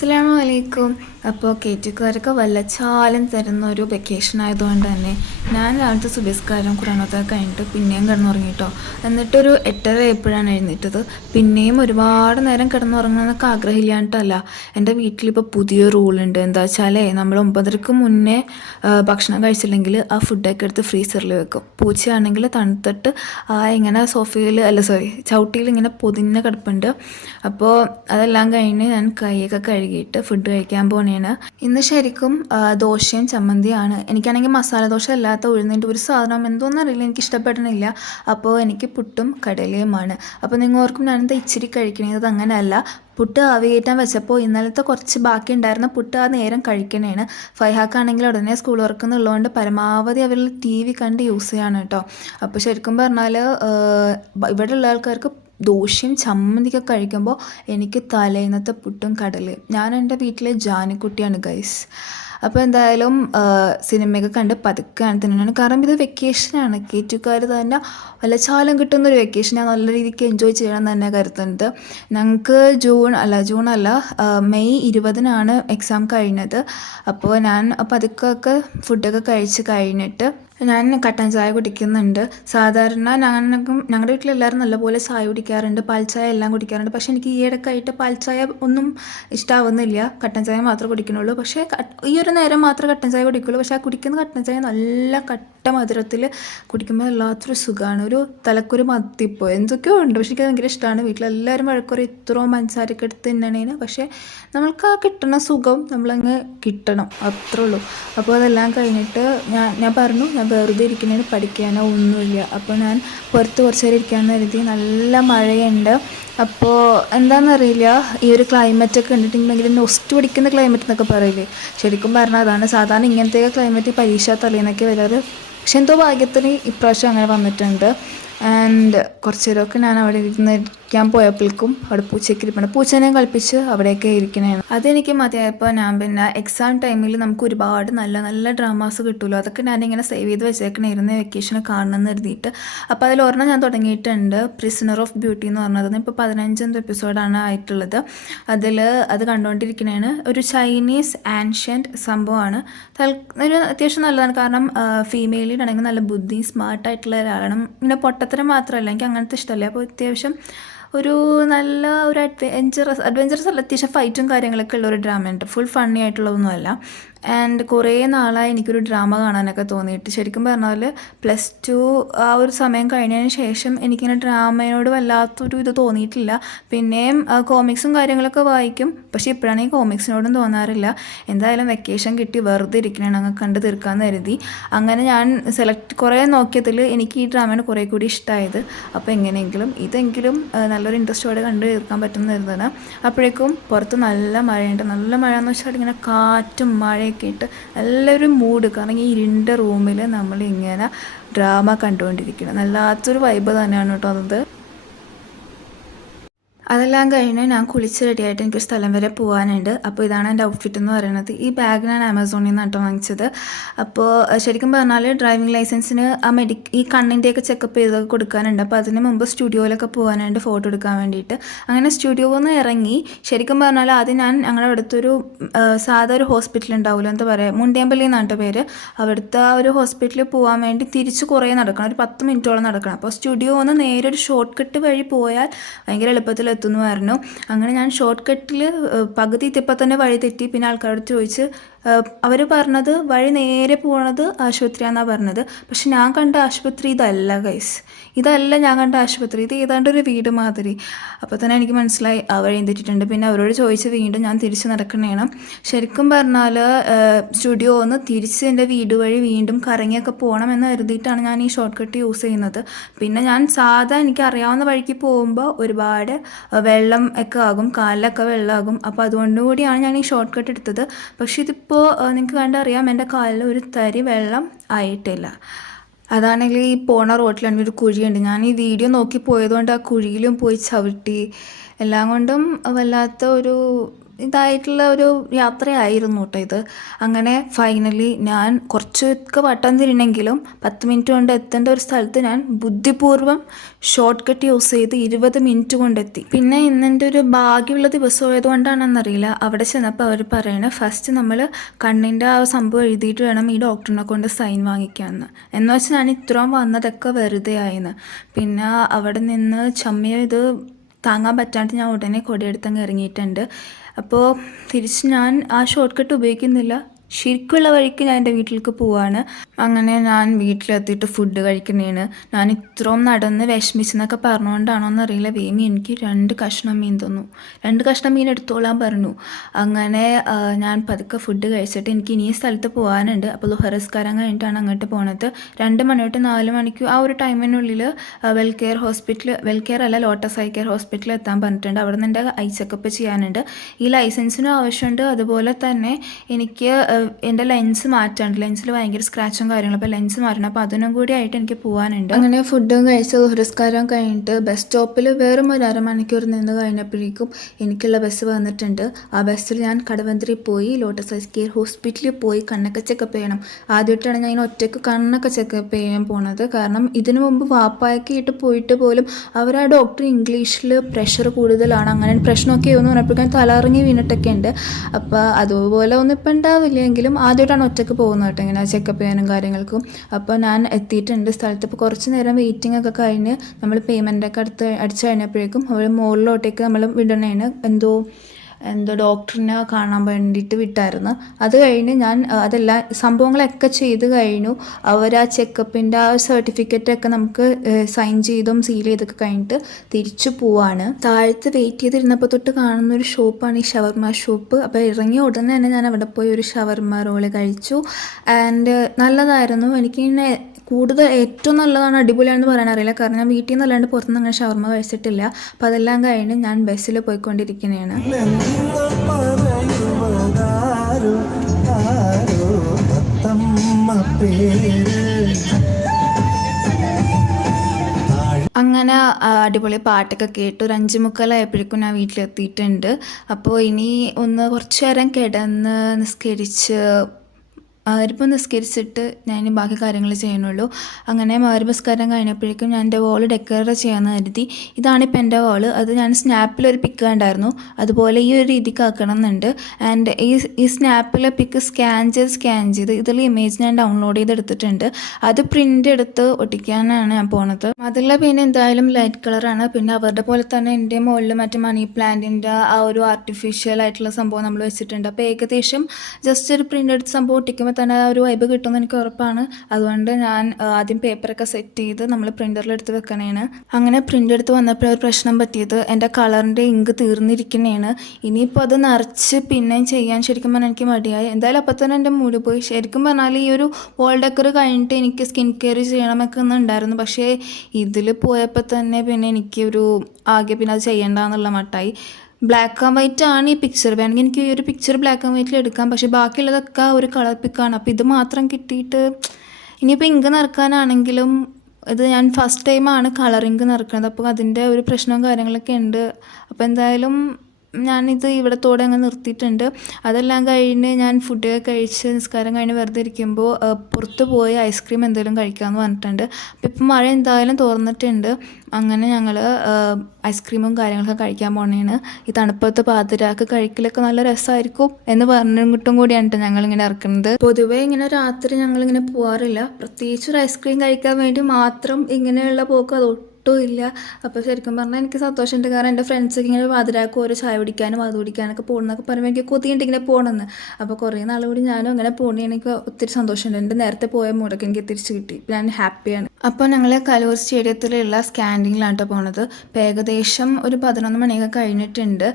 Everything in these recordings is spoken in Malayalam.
അസ്സലാമു അലൈക്കും. അപ്പോൾ കേറ്റുകാരൊക്കെ വല്ലച്ചാലും തരുന്ന ഒരു വെക്കേഷൻ ആയതുകൊണ്ട് തന്നെ ഞാൻ രാവിലത്തെ സുബഹിസ്കാരം ഖുർആനൊക്കെ കഴിഞ്ഞിട്ട് പിന്നെയും കിടന്നുറങ്ങിട്ടോ. എന്നിട്ടൊരു 8:30 എപ്പോഴാണ് എഴുന്നേറ്റത്. പിന്നെയും ഒരുപാട് നേരം കിടന്നുറങ്ങണമെന്നൊക്കെ ആഗ്രഹമില്ലാണ്ടല്ല. എൻ്റെ വീട്ടിലിപ്പോൾ പുതിയ റൂളുണ്ട്. എന്താ വെച്ചാലേ നമ്മൾ 9:30 മുന്നേ ഭക്ഷണം കഴിച്ചില്ലെങ്കിൽ ആ ഫുഡൊക്കെ എടുത്ത് ഫ്രീസറിൽ വെക്കും. പൂച്ചയാണെങ്കിൽ തണുത്തിട്ട് ഇങ്ങനെ സോഫയിൽ ചവിട്ടിയിൽ ഇങ്ങനെ പൊതിഞ്ഞ് കിടപ്പുണ്ട്. അപ്പോൾ അതെല്ലാം കഴിഞ്ഞ് ഞാൻ കൈയൊക്കെ കഴുകിയിട്ട് ഫുഡ് കഴിക്കാൻ പോണേണ്. ഇന്ന് ശരിക്കും ദോശയും ചമ്മന്തിയാണ്. എനിക്കാണെങ്കിൽ മസാല ദോശ അല്ലാത്ത ഉഴുന്നിൻ്റെ ഒരു സാധനം എന്തോന്നറിയില്ല, എനിക്ക് ഇഷ്ടപ്പെടണില്ല. അപ്പോൾ എനിക്ക് പുട്ടും കടലയുമാണ്. അപ്പോൾ നിങ്ങൾ ഓർക്കും ഞാനെന്താ ഇച്ചിരി കഴിക്കണത്. അങ്ങനെയല്ല, പുട്ട് ആവി കയറ്റാൻ വെച്ചപ്പോൾ ഇന്നലത്തെ കുറച്ച് ബാക്കി ഉണ്ടായിരുന്ന പുട്ട് ആ നേരം കഴിക്കണേണ്. ഫൈഹാക്കാണെങ്കിൽ ഉടനെ സ്കൂൾ വർക്കുന്നുള്ളതുകൊണ്ട് പരമാവധി അവർ TV കണ്ട് യൂസ് ചെയ്യാണ് കേട്ടോ. അപ്പോൾ ശരിക്കും പറഞ്ഞാൽ ഇവിടെയുള്ള ആൾക്കാർക്ക് ദോശയും ചമ്മന്തിയൊക്കെ കഴിക്കുമ്പോൾ എനിക്ക് തലേന്നത്തെ പുട്ടും കടലയും. ഞാൻ എൻ്റെ വീട്ടിലെ ജാനിക്കുട്ടിയാണ് ഗൈസ്. അപ്പോൾ എന്തായാലും സിനിമയൊക്കെ കണ്ട് പതുക്കെയാണ് തന്നെയാണ്. കാരണം ഇത് വെക്കേഷനാണ്. കേറ്റുകാർ തന്നെ വല്ല ചാലം കിട്ടുന്നൊരു വെക്കേഷൻ ഞാൻ നല്ല രീതിക്ക് എൻജോയ് ചെയ്യണം എന്ന് തന്നെ കരുതുന്നത്. ഞങ്ങൾക്ക് ജൂൺ അല്ല മെയ് 20-നാണ് എക്സാം കഴിഞ്ഞത്. അപ്പോൾ ഞാൻ പതുക്കെ ഫുഡൊക്കെ കഴിച്ച് കഴിഞ്ഞിട്ട് ഞാൻ കട്ടൻ ചായ കുടിക്കുന്നുണ്ട്. സാധാരണ ഞങ്ങളുടെ വീട്ടിലെല്ലാവരും നല്ലപോലെ ചായ കുടിക്കാറുണ്ട്, പാൽ ചായ എല്ലാം കുടിക്കാറുണ്ട്. പക്ഷേ എനിക്ക് ഈയിടക്കായിട്ട് പാൽ ചായ ഒന്നും ഇഷ്ടമാവുന്നില്ല, കട്ടൻ ചായ മാത്രമേ കുടിക്കുന്നുള്ളൂ. പക്ഷേ ഈ ഒരു നേരം മാത്രമേ കട്ടൻ ചായ കുടിക്കുള്ളൂ. പക്ഷേ ആ കുടിക്കുന്ന കട്ടൻ ചായ നല്ല കട്ട മധുരത്തിൽ കുടിക്കുമ്പോൾ വല്ലാത്തൊരു സുഖമാണ്. ഒരു തലക്കൊരു മത്തിപ്പോ എന്തൊക്കെയോ ഉണ്ട്. പക്ഷേ എനിക്ക് ഭയങ്കര ഇഷ്ടമാണ്. വീട്ടിലെല്ലാവരും വഴക്കുറ ഇത്രയും പഞ്ചസാരയൊക്കെ എടുത്ത് തിന്നണേന്. പക്ഷേ നമ്മൾക്ക് ആ കിട്ടുന്ന സുഖം നമ്മളങ്ങ് കിട്ടണം, അത്രേ ഉള്ളൂ. അപ്പോൾ അതെല്ലാം കഴിഞ്ഞിട്ട് ഞാൻ പറഞ്ഞു ഞാൻ വെറുതെ ഇരിക്കുന്നതിന് പഠിക്കാനോ ഒന്നുമില്ല. അപ്പോൾ ഞാൻ പുറത്ത് കുറച്ച് നേരം ഇരിക്കാമെന്ന് കരുതി. നല്ല മഴയുണ്ട്. അപ്പോൾ എന്താണെന്നറിയില്ല, ഈ ഒരു ക്ലൈമറ്റൊക്കെ കണ്ടിട്ടുണ്ടെങ്കിൽ നൊസ്റ്റ് പിടിക്കുന്ന ക്ലൈമറ്റ് എന്നൊക്കെ പറയില്ലേ, ശരിക്കും പറഞ്ഞാൽ അതാണ്. സാധാരണ ഇങ്ങനത്തെ ക്ലൈമറ്റ് പരീക്ഷ തലേന്നൊക്കെ വരാറ്. പക്ഷെ എന്തോ ഭാഗ്യത്തിന് ഇപ്രാവശ്യം അങ്ങനെ വന്നിട്ടുണ്ട്. ആൻഡ് കുറച്ച് നേരമൊക്കെ ഞാൻ അവിടെ ഇരിക്കാൻ പോയപ്പോഴേക്കും അവിടെ പൂച്ചയ്ക്ക് ഇരിപ്പുണ്ട്. പൂച്ചനെ കളിപ്പിച്ച് അവിടെയൊക്കെ ഇരിക്കണേണ്. അതെനിക്ക് മതിയായപ്പോൾ ഞാൻ പിന്നെ എക്സാം ടൈമിൽ നമുക്ക് ഒരുപാട് നല്ല നല്ല ഡ്രാമാസ് കിട്ടുമല്ലോ, അതൊക്കെ ഞാനിങ്ങനെ സേവ് ചെയ്ത് വെച്ചേക്കണായിരുന്നു വെക്കേഷന് കാണണമെന്ന് കരുതിയിട്ട്. അപ്പോൾ അതിലൊരെണ്ണം ഞാൻ തുടങ്ങിയിട്ടുണ്ട്, പ്രിസണർ ഓഫ് ബ്യൂട്ടി എന്ന് പറഞ്ഞത്. ഇപ്പോൾ 15 എപ്പിസോഡാണ് ആയിട്ടുള്ളത്. അത് കണ്ടുകൊണ്ടിരിക്കണേണ്. ഒരു ചൈനീസ് ആൻഷ്യൻറ്റ് സംഭവമാണ്. ഒരു അത്യാവശ്യം നല്ലതാണ്. കാരണം ഫീമെയിലിനാണെങ്കിൽ നല്ല ബുദ്ധി സ്മാർട്ടായിട്ടുള്ള ഒരാളാണ്. ഇങ്ങനെ പൊട്ടത്തരം മാത്രമല്ല, എനിക്ക് അങ്ങനത്തെ ഇഷ്ടമല്ല. അപ്പോൾ അത്യാവശ്യം നല്ല ഒരു അഡ്വഞ്ചറസ് അല്ല, അത്യാവശ്യം ഫൈറ്റും കാര്യങ്ങളൊക്കെ ഉള്ള ഒരു ഡ്രാമയുണ്ട്. ഫുൾ ഫണ്ണി ആയിട്ടുള്ളതൊന്നുമല്ല. ആൻഡ് കുറേ നാളായി എനിക്കൊരു ഡ്രാമ കാണാനൊക്കെ തോന്നിയിട്ട്. ശരിക്കും പറഞ്ഞാൽ +2 ആ ഒരു സമയം കഴിഞ്ഞതിന് ശേഷം എനിക്കിങ്ങനെ ഡ്രാമയോട് വല്ലാത്തൊരു ഇത് തോന്നിയിട്ടില്ല. പിന്നെയും കോമിക്സും കാര്യങ്ങളൊക്കെ വായിക്കും, പക്ഷേ ഇപ്പോഴാണെങ്കിൽ കോമിക്സിനോടും തോന്നാറില്ല. എന്തായാലും വെക്കേഷൻ കിട്ടി വെറുതെ ഇരിക്കണേ, അങ്ങ് കണ്ട് തീർക്കാമെന്ന് കരുതി. അങ്ങനെ ഞാൻ കുറേ നോക്കിയതിൽ എനിക്ക് ഈ ഡ്രാമയാണ് കുറേ കൂടി ഇഷ്ടമായത്. അപ്പോൾ ഇതെങ്കിലും നല്ലൊരു ഇൻട്രസ്റ്റോടെ കണ്ട് തീർക്കാൻ പറ്റുമെന്ന് കരുതാണ്. അപ്പോഴേക്കും പുറത്ത് നല്ല മഴയുണ്ട്. നല്ല മഴ എന്ന് വെച്ചാൽ ഇങ്ങനെ കാറ്റും മഴയും ഇട്ട് നല്ലൊരു മൂഡ്. കാരണം ഈ ഇരുണ്ട റൂമിൽ നമ്മളിങ്ങനെ ഡ്രാമ കണ്ടുകൊണ്ടിരിക്കണം, നല്ലാത്തൊരു വൈബ് തന്നെയാണ് കേട്ടോ അത്. അതെല്ലാം കഴിഞ്ഞ് ഞാൻ കുളിച്ച് റെഡിയായിട്ട് എനിക്കൊരു സ്ഥലം വരെ പോകാനുണ്ട്. അപ്പോൾ ഇതാണ് എൻ്റെ ഔട്ട്ഫിറ്റ് എന്ന് പറയുന്നത്. ഈ ബാഗ് ഞാൻ ആമസോണിൽ നിന്നാണ് കേട്ടോ വാങ്ങിച്ചത്. അപ്പോൾ ശരിക്കും പറഞ്ഞാൽ ഡ്രൈവിംഗ് ലൈസൻസിന് ഈ കണ്ണിൻ്റെയൊക്കെ ചെക്കപ്പ് ചെയ്തൊക്കെ കൊടുക്കാനുണ്ട്. അപ്പോൾ അതിന് മുമ്പ് സ്റ്റുഡിയോയിലൊക്കെ പോകാനുണ്ട് ഫോട്ടോ എടുക്കാൻ വേണ്ടിയിട്ട്. അങ്ങനെ സ്റ്റുഡിയോയിൽ നിന്ന് ഇറങ്ങി ശരിക്കും പറഞ്ഞാൽ ആദ്യം ഞാൻ ഞങ്ങളുടെ അടുത്തൊരു സാധാ ഒരു ഹോസ്പിറ്റൽ ഉണ്ടാവില്ല, എന്താ പറയുക, മുണ്ടിയമ്പള്ളി എന്നാണ് പേര്. അവിടുത്തെ ആ ഒരു ഹോസ്പിറ്റലിൽ പോകാൻ വേണ്ടി തിരിച്ച് കുറേ നടക്കണം, ഒരു 10 മിനിറ്റോളം നടക്കണം. അപ്പോൾ സ്റ്റുഡിയോ ഒന്ന് നേരെ ഒരു ഷോർട്ട് കട്ട് വഴി പോയാൽ ഭയങ്കര എളുപ്പത്തിൽ എത്തുന്നു. അങ്ങനെ ഞാൻ ഷോർട്ട് കട്ടിൽ പകുതി എത്തിയപ്പോൾ തന്നെ വഴി തെറ്റി. പിന്നെ ആൾക്കാരോട് ചോദിച്ച് അവർ പറഞ്ഞത് വഴി നേരെ പോകണത് ആശുപത്രിയാണെന്നാണ് പറഞ്ഞത്. പക്ഷെ ഞാൻ കണ്ട ആശുപത്രി ഇതല്ല ഗൈസ്, ഇതല്ല ഞാൻ കണ്ട ആശുപത്രി. ഇത് ഏതാണ്ട് ഒരു വീട് മാതിരി. അപ്പോൾ തന്നെ എനിക്ക് മനസ്സിലായി ആ വഴി തെറ്റിയിട്ടുണ്ട്. പിന്നെ അവരോട് ചോദിച്ച് വീണ്ടും ഞാൻ തിരിച്ച് നടക്കണേണം. ശരിക്കും പറഞ്ഞാൽ സ്റ്റുഡിയോ ഒന്ന് തിരിച്ച് എൻ്റെ വീട് വഴി വീണ്ടും കറങ്ങിയൊക്കെ പോകണമെന്ന് കരുതിയിട്ടാണ് ഞാൻ ഈ ഷോർട്ട് കട്ട് യൂസ് ചെയ്യുന്നത്. പിന്നെ ഞാൻ എനിക്ക് അറിയാവുന്ന വഴിക്ക് പോകുമ്പോൾ ഒരുപാട് വെള്ളം ഒക്കെ ആകും, കാലിലൊക്കെ വെള്ളമാകും. അപ്പോൾ അതുകൊണ്ടുകൂടിയാണ് ഞാൻ ഈ ഷോർട്ട് കട്ട് എടുത്തത്. പക്ഷേ ഇതിപ്പോൾ നിങ്ങൾക്ക് കണ്ടറിയാം, എൻ്റെ കാലിൽ ഒരു തരി വെള്ളം ആയിട്ടില്ല. അതാണെങ്കിൽ ഈ പോണ റോട്ടിലാണെങ്കിൽ ഒരു കുഴിയുണ്ട്. ഞാൻ ഈ വീഡിയോ നോക്കി പോയതുകൊണ്ട് ആ കുഴിയിലും പോയി ചവിട്ടി. എല്ലാം കൊണ്ടും വല്ലാത്ത ഒരു ഇതായിട്ടുള്ള ഒരു യാത്രയായിരുന്നു കേട്ടോ ഇത്. അങ്ങനെ ഫൈനലി ഞാൻ കുറച്ചൊക്കെ വട്ടം തിരിണെങ്കിലും 10 മിനിറ്റ് കൊണ്ട് എത്തേണ്ട ഒരു സ്ഥലത്ത് ഞാൻ ബുദ്ധിപൂർവ്വം ഷോർട്ട് കട്ട് യൂസ് ചെയ്ത് 20 മിനിറ്റ് കൊണ്ടെത്തി. പിന്നെ ഇന്നെൻ്റെ ഒരു ഭാഗ്യമുള്ള ദിവസമായതുകൊണ്ടാണെന്നറിയില്ല, അവിടെ ചെന്നപ്പോൾ അവർ പറയണ ഫസ്റ്റ് നമ്മൾ കണ്ണിൻ്റെ ആ സംഭവം എഴുതിയിട്ട് വേണം ഈ ഡോക്ടറിനെ കൊണ്ട് സൈൻ വാങ്ങിക്കാമെന്ന്. എന്ന് വെച്ചാൽ ഞാൻ ഇത്രയും വന്നതൊക്കെ വെറുതെ ആയിന്ന്. പിന്നെ അവിടെ നിന്ന് ചമ്മയോ ഇത് താങ്ങാൻ പറ്റാണ്ട് ഞാൻ ഉടനെ കൊടിയെടുത്തങ്ങ് ഇറങ്ങിയിട്ടുണ്ട്. അപ്പോൾ തിരിച്ച് ഞാൻ ആ ഷോർട്ട് കട്ട് ഉപയോഗിക്കുന്നില്ല, ശരിക്കുള്ള വഴിക്ക് ഞാൻ എൻ്റെ വീട്ടിലേക്ക് പോവാണ്. അങ്ങനെ ഞാൻ വീട്ടിലെത്തിയിട്ട് ഫുഡ് കഴിക്കുന്നതാണ്. ഞാൻ ഇത്രയും നടന്ന് വിഷമിച്ചെന്നൊക്കെ പറഞ്ഞുകൊണ്ടാണോ എന്നറിയില്ല, വേമി എനിക്ക് 2 കഷ്ണം മീൻ തന്നു. 2 കഷ്ണം മീൻ എടുത്തോളാൻ പറഞ്ഞു. അങ്ങനെ ഞാൻ പതുക്കെ ഫുഡ് കഴിച്ചിട്ട് എനിക്ക് ഇനിയും സ്ഥലത്ത് പോകാനുണ്ട്. അപ്പോൾ ഹെറസ്കാരം കഴിഞ്ഞിട്ടാണ് അങ്ങോട്ട് പോണത്. 2 മണി തൊട്ട് 4 മണിക്ക് ആ ഒരു ടൈമിനുള്ളിൽ വെൽകെയർ അല്ല ലോട്ടസ് ഐ കെയർ ഹോസ്പിറ്റലിൽ എത്താൻ പറഞ്ഞിട്ടുണ്ട്. അവിടെ നിന്ന് എൻ്റെ ഐ ചെക്കപ്പ് ചെയ്യാനുണ്ട്. ഈ ലൈസൻസിനും ആവശ്യമുണ്ട്. അതുപോലെ തന്നെ എനിക്ക് എൻ്റെ ലെൻസ് മാറ്റാണ്ട്, ലെൻസിൽ ഭയങ്കര സ്ക്രാച്ചും കാര്യങ്ങളും, അപ്പോൾ ലെൻസ് മാറ്റണം. അപ്പോൾ അതിനും കൂടി ആയിട്ട് എനിക്ക് പോകാനുണ്ട്. അങ്ങനെ ഫുഡും കഴിച്ച് പുരസ്കാരം കഴിഞ്ഞിട്ട് ബസ് സ്റ്റോപ്പിൽ വെറും ഒരു അരമണിക്കൂർ നിന്ന് കഴിഞ്ഞപ്പോഴേക്കും എനിക്കുള്ള ബസ് വന്നിട്ടുണ്ട്. ആ ബസ്സിൽ ഞാൻ കടവന്ത്രി പോയി ലോട്ടസ് ഐ കെയർ ഹോസ്പിറ്റലിൽ പോയി കണ്ണൊക്കെ ചെക്കപ്പ് ചെയ്യണം. ആദ്യമായിട്ടാണ് ഞാൻ ഒറ്റയ്ക്ക് കണ്ണൊക്കെ ചെക്കപ്പ് ചെയ്യാൻ പോണത്. കാരണം ഇതിനു മുമ്പ് വാപ്പായൊക്കെ ആയിട്ട് പോയിട്ട് പോലും അവർ ആ ഡോക്ടർ ഇംഗ്ലീഷിൽ പ്രഷർ കൂടുതലാണ്, അങ്ങനെ പ്രശ്നമൊക്കെ ആവുമെന്ന് പറഞ്ഞപ്പോഴേക്കും തലറിങ്ങി വീണിട്ടൊക്കെ ഉണ്ട്. അപ്പോൾ അതുപോലെ ഒന്നും ഇപ്പം ഉണ്ടാവില്ല. എങ്കിലും ആദ്യമായിട്ടാണ് ഒറ്റയ്ക്ക് പോകുന്നത് കേട്ടോ ഇങ്ങനെ ചെക്കപ്പ് ചെയ്യാനും കാര്യങ്ങൾക്കും. അപ്പോൾ ഞാൻ എത്തിയിട്ടുണ്ട് സ്ഥലത്ത്. ഇപ്പോൾ കുറച്ച് നേരം വെയിറ്റിംഗ് ഒക്കെ കഴിഞ്ഞ് നമ്മൾ പേയ്മെൻറ്റൊക്കെ അടിച്ചു കഴിഞ്ഞപ്പോഴേക്കും അവർ മുകളിലോട്ടേക്ക് നമ്മൾ വിടണേന് എന്തോ ഡോക്ടറിനെ കാണാൻ വേണ്ടിയിട്ട് വിട്ടായിരുന്നു. അത് കഴിഞ്ഞ് ഞാൻ അതെല്ലാം സംഭവങ്ങളൊക്കെ ചെയ്ത് കഴിഞ്ഞു. അവർ ആ ചെക്കപ്പിൻ്റെ ആ സർട്ടിഫിക്കറ്റൊക്കെ നമുക്ക് സൈൻ ചെയ്തും സീൽ ചെയ്തൊക്കെ കഴിഞ്ഞിട്ട് തിരിച്ചു പോവാണ്. താഴത്ത് വെയിറ്റ് ചെയ്തിരുന്നപ്പോൾ തൊട്ട് കാണുന്നൊരു ഷോപ്പാണ് ഈ ഷവർമ ഷോപ്പ്. അപ്പോൾ ഇറങ്ങിയ ഉടനെ തന്നെ ഞാൻ അവിടെ പോയി ഒരു ഷവർമ റോള് കഴിച്ചു. ആൻഡ് നല്ലതായിരുന്നു. എനിക്കിങ്ങനെ കൂടുതൽ ഏറ്റവും നല്ലതാണ് അടിപൊളിയാണെന്ന് പറയാനറിയില്ല, കാരണം ഞാൻ വീട്ടിൽ നിന്ന് അല്ലാണ്ട് പുറത്തുനിന്ന് അങ്ങനെ ഷവർമ കഴിച്ചിട്ടില്ല. അപ്പോൾ അതെല്ലാം കഴിഞ്ഞ് ഞാൻ ബസ്സിൽ പോയിക്കൊണ്ടിരിക്കുന്നതാണ്. അങ്ങനെ അടിപൊളി പാട്ടൊക്കെ കേട്ടു. ഒരു 5:45 ഞാൻ വീട്ടിലെത്തിയിട്ടുണ്ട്. അപ്പോൾ ഇനി ഒന്ന് കുറച്ച് നേരം കിടന്ന് നിസ്കരിച്ച് മഗ്‌രിബ് നിസ്കരിച്ചിട്ട് ഞാൻ ബാക്കി കാര്യങ്ങൾ ചെയ്യുന്നുള്ളൂ. അങ്ങനെ മഗ്‌രിബ് നിസ്കാരം കഴിഞ്ഞപ്പോഴേക്കും ഞാൻ എൻ്റെ വോൾ ഡെക്കറേറ്റ് ചെയ്യാമെന്ന് കരുതി. ഇതാണിപ്പോൾ എൻ്റെ വോൾ. അത് ഞാൻ സ്നാപ്പിലൊരു പിക്ക് കണ്ടായിരുന്നു, അതുപോലെ ഈ ഒരു രീതിക്ക് ആക്കണം എന്നുണ്ട്. ആൻഡ് ഈ സ്നാപ്പിലെ പിക്ക് സ്കാൻ ചെയ്ത് ഇതിൽ ഇമേജ് ഞാൻ ഡൗൺലോഡ് ചെയ്തെടുത്തിട്ടുണ്ട്. അത് പ്രിൻ്റ് എടുത്ത് ഒട്ടിക്കാനാണ് ഞാൻ പോണത്. അതിൽ പിന്നെ എന്തായാലും ലൈറ്റ് കളറാണ്. പിന്നെ അവരുടെ പോലെ തന്നെ എൻ്റെ മുകളിൽ മറ്റേ മണി പ്ലാന്റിൻ്റെ ആ ഒരു ആർട്ടിഫിഷ്യൽ ആയിട്ടുള്ള സംഭവം നമ്മൾ വെച്ചിട്ടുണ്ട്. അപ്പോൾ ഏകദേശം ജസ്റ്റ് ഒരു പ്രിൻ്റ് എടുത്ത് സംഭവം ഒട്ടിക്കുമ്പോൾ തന്നെ ആ ഒരു വൈബ് കിട്ടുമെന്ന് എനിക്ക് ഉറപ്പാണ്. അതുകൊണ്ട് ഞാൻ ആദ്യം പേപ്പറൊക്കെ സെറ്റ് ചെയ്ത് നമ്മൾ പ്രിൻ്ററിലെടുത്ത് വെക്കണേണ്. അങ്ങനെ പ്രിൻ്റ് എടുത്ത് വന്നപ്പോൾ ഒരു പ്രശ്നം പറ്റിയത് എൻ്റെ കളറിൻ്റെ ഇങ്ക് തീർന്നിരിക്കുന്നതാണ്. ഇനിയിപ്പോൾ അത് നിറച്ച് പിന്നെയും ചെയ്യാൻ ശരിക്കും പറഞ്ഞാൽ എനിക്ക് മടിയായി. എന്തായാലും അപ്പോൾ തന്നെ എൻ്റെ മൂഡ് പോയി. ശരിക്കും പറഞ്ഞാൽ ഈ ഒരു വോൾ ഡെക്കർ കഴിഞ്ഞിട്ട് എനിക്ക് സ്കിൻ കെയർ ചെയ്യണമൊക്കെ ഒന്നുണ്ടായിരുന്നു. പക്ഷേ ഇതിൽ പോയപ്പോൾ തന്നെ പിന്നെ എനിക്കൊരു ആകെ പിന്നെ അത് ചെയ്യേണ്ടെന്നുള്ള മട്ടായി. ബ്ലാക്ക് ആൻഡ് വൈറ്റ് ആണ് ഈ പിക്ചർ. വേണമെങ്കിൽ എനിക്ക് ഈ ഒരു പിക്ചർ ബ്ലാക്ക് ആൻഡ് വൈറ്റിൽ എടുക്കാം, പക്ഷേ ബാക്കിയുള്ളതൊക്കെ ഒരു കളർ പിക്കാണ്. അപ്പോൾ ഇത് മാത്രം കിട്ടിയിട്ട് ഇനിയിപ്പോൾ ഇങ്ക് നിറക്കാനാണെങ്കിലും ഇത് ഞാൻ ഫസ്റ്റ് ടൈമാണ് കളറിങ്ക് നിറക്കുന്നത്. അപ്പോൾ അതിൻ്റെ ഒരു പ്രശ്നവും കാര്യങ്ങളൊക്കെ ഉണ്ട്. അപ്പോൾ എന്തായാലും ഞാനിത് ഇവിടത്തോടെ അങ്ങ് നിർത്തിയിട്ടുണ്ട്. അതെല്ലാം കഴിഞ്ഞ് ഞാൻ ഫുഡൊക്കെ കഴിച്ച് നിസ്കാരം കഴിഞ്ഞ് വെറുതെ ഇരിക്കുമ്പോൾ പുറത്ത് പോയി ഐസ്ക്രീം എന്തെങ്കിലും കഴിക്കാമെന്ന് പറഞ്ഞിട്ടുണ്ട്. അപ്പോൾ ഇപ്പം മഴ എന്തായാലും തോർന്നിട്ടുണ്ട്. അങ്ങനെ ഞങ്ങൾ ഐസ്ക്രീമും കാര്യങ്ങളൊക്കെ കഴിക്കാൻ പോണേണ്. ഈ തണുപ്പത്ത് പാതിരാക്ക് കഴിക്കലൊക്കെ നല്ല രസമായിരിക്കും എന്ന് പറഞ്ഞിട്ടും കൂടിയാണ് ഞങ്ങളിങ്ങനെ ഇറക്കുന്നത്. പൊതുവേ ഇങ്ങനെ രാത്രി ഞങ്ങളിങ്ങനെ പോകാറില്ല, പ്രത്യേകിച്ച് ഒരു ഐസ്ക്രീം കഴിക്കാൻ വേണ്ടി മാത്രം ഇങ്ങനെയുള്ള പോക്ക് അതൊട്ടും ഇല്ല. അപ്പോൾ ശരിക്കും പറഞ്ഞാൽ എനിക്ക് സന്തോഷമുണ്ട്, കാരണം എൻ്റെ ഫ്രണ്ട്സൊക്കെ ഇങ്ങനെ പാതിരാക്ക് ഓരോ ചായ കുടിക്കാനും അത് കുടിക്കാനൊക്കെ പോകണമെന്നൊക്കെ പറയുമ്പോൾ എനിക്ക് കൊതിയുണ്ട് ഇങ്ങനെ പോകണമെന്ന്. അപ്പോൾ കുറേ നാൾ കൂടി ഞാനും അങ്ങനെ പോകണേ എനിക്ക് ഒത്തിരി സന്തോഷമുണ്ട്. എൻ്റെ നേരത്തെ പോയ മൂടൊക്കെ എനിക്ക് തിരിച്ച് കിട്ടി. ഞാൻ ഹാപ്പിയാണ്. അപ്പോൾ ഞങ്ങൾ കലൂർ സ്റ്റേഡിയത്തിലുള്ള സ്കാൻഡിങ്ങിലാണ് കേട്ടോ പോണത്. ഇപ്പോൾ ഏകദേശം ഒരു 11 മണിയൊക്കെ കഴിഞ്ഞിട്ടുണ്ട്.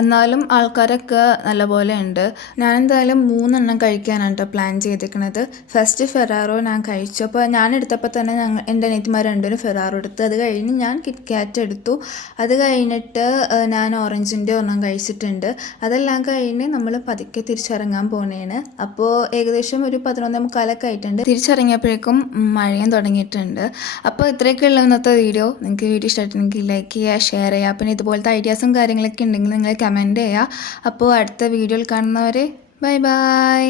എന്നാലും ആൾക്കാരൊക്കെ നല്ലപോലെ ഉണ്ട്. ഞാൻ എന്തായാലും 3 എണ്ണം കഴിക്കാനാണ് കേട്ടോ പ്ലാൻ ചെയ്തിരിക്കുന്നത്. ഫസ്റ്റ് ഫെറാറോ ഞാൻ കഴിച്ചു. അപ്പോൾ ഞാൻ എടുത്തപ്പോൾ തന്നെ എൻ്റെ അനിയത്തിമാർ 2 ഫെറാറോ എടുത്ത്. അത് കഴിഞ്ഞ് ഞാൻ കിറ്റ് കാറ്റ് എടുത്തു. അത് കഴിഞ്ഞിട്ട് ഞാൻ ഓറഞ്ചിൻ്റെ ഒരെണ്ണം കഴിച്ചിട്ടുണ്ട്. അതെല്ലാം കഴിഞ്ഞ് നമ്മൾ പതുക്കെ തിരിച്ചിറങ്ങാൻ പോണേണ്. അപ്പോൾ ഏകദേശം ഒരു 11:45 ആയിട്ടുണ്ട്. തിരിച്ചിറങ്ങിയപ്പോഴേക്കും മഴയും തുടങ്ങിയിട്ടുണ്ട്. അപ്പോൾ ഇത്രയൊക്കെയുള്ള ഇന്നത്തെ വീഡിയോ. നിങ്ങൾക്ക് വീഡിയോ ഇഷ്ടമായിട്ടുണ്ടെങ്കിൽ ലൈക്ക് ചെയ്യുക, ഷെയർ ചെയ്യുക. പിന്നെ ഇതുപോലത്തെ ഐഡിയാസും കാര്യങ്ങളൊക്കെ ഉണ്ടെങ്കിൽ നിങ്ങൾ കമൻറ്റ് ചെയ്യുക. അപ്പോൾ അടുത്ത വീഡിയോയിൽ കാണുന്നവരെ ബൈ ബൈ.